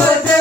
होते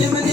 Yemen